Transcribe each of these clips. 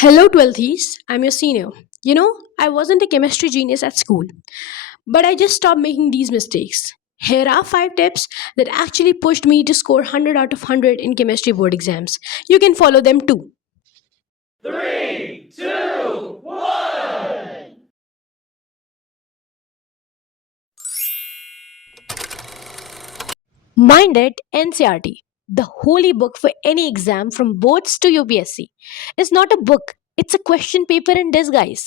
Hello, 12th. I'm your senior. I wasn't a chemistry genius at school, but I just stopped making these mistakes. Here are 5 tips that actually pushed me to score 100 out of 100 in chemistry board exams. You can follow them too. Mind it, NCRT, the holy book for any exam from boards to UPSC, is not a book. It's a question paper in disguise.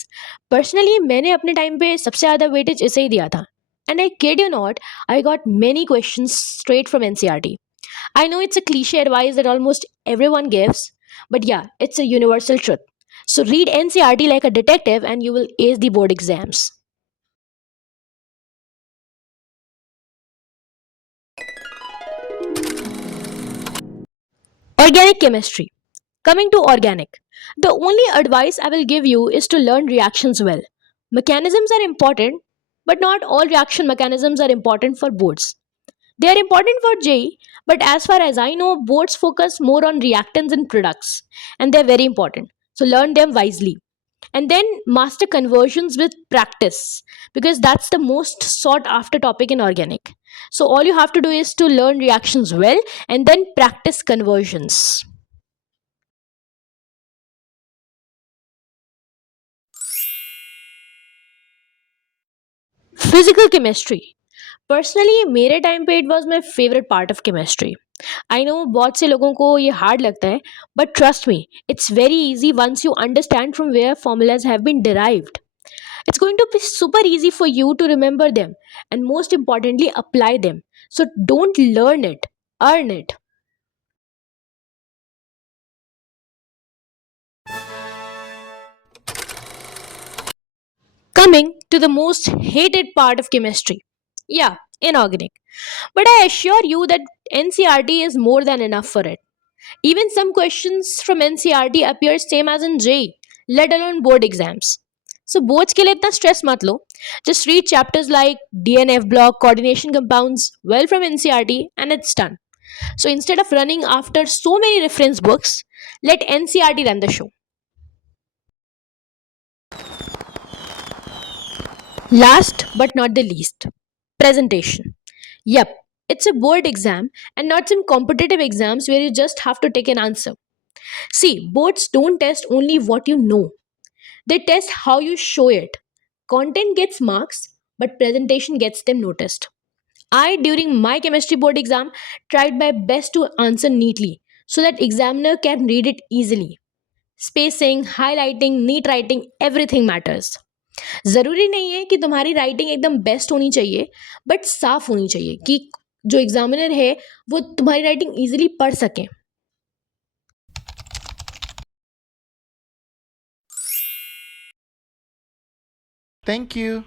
Personally, मैंने अपने time पे सबसे ज़्यादा weightage इसे ही दिया था. And I kid you not, I got many questions straight from NCRT. I know it's a cliche advice that almost everyone gives, but yeah, it's a universal truth. So read NCRT like a detective and you will ace the board exams. Organic chemistry. Coming to organic, the only advice I will give you is to learn reactions well. Mechanisms are important, but not all reaction mechanisms are important for boards. They are important for JEE, but as far as I know, boards focus more on reactants and products, and they're very important. So learn them wisely. And then master conversions with practice, because that's the most sought after topic in organic. So all you have to do is to learn reactions well and then practice conversions. Physical chemistry. Personally मेरे time पे it was my favourite part of chemistry. I know बहुत से लोगों को ये hard लगता है, but trust me, it's very easy once you understand from where formulas have been derived. It's going to be super easy for you to remember them and most importantly apply them. So don't learn it, earn it. Coming to the most hated part of chemistry. Yeah, inorganic. But I assure you that NCRT is more than enough for it. Even some questions from NCRT appear same as in JEE, let alone board exams. So boards के लिए इतना stress मत लो. Just read chapters like DNF block, coordination compounds, well from NCRT, and it's done. So instead of running after so many reference books, let NCRT run the show. Last but not the least, presentation. Yep, it's a board exam and not some competitive exams where you just have to take an answer. See, boards don't test only what you know, they test how you show it. Content gets marks, but presentation gets them noticed. I, during my chemistry board exam, tried my best to answer neatly so that examiner can read it easily. Spacing, highlighting, neat writing, everything matters. ज़रूरी नहीं है कि तुम्हारी writing एकदम best होनी चाहिए, but साफ होनी चाहिए कि जो एग्जामिनर है वो तुम्हारी राइटिंग इजीली पढ़ सके. Thank you.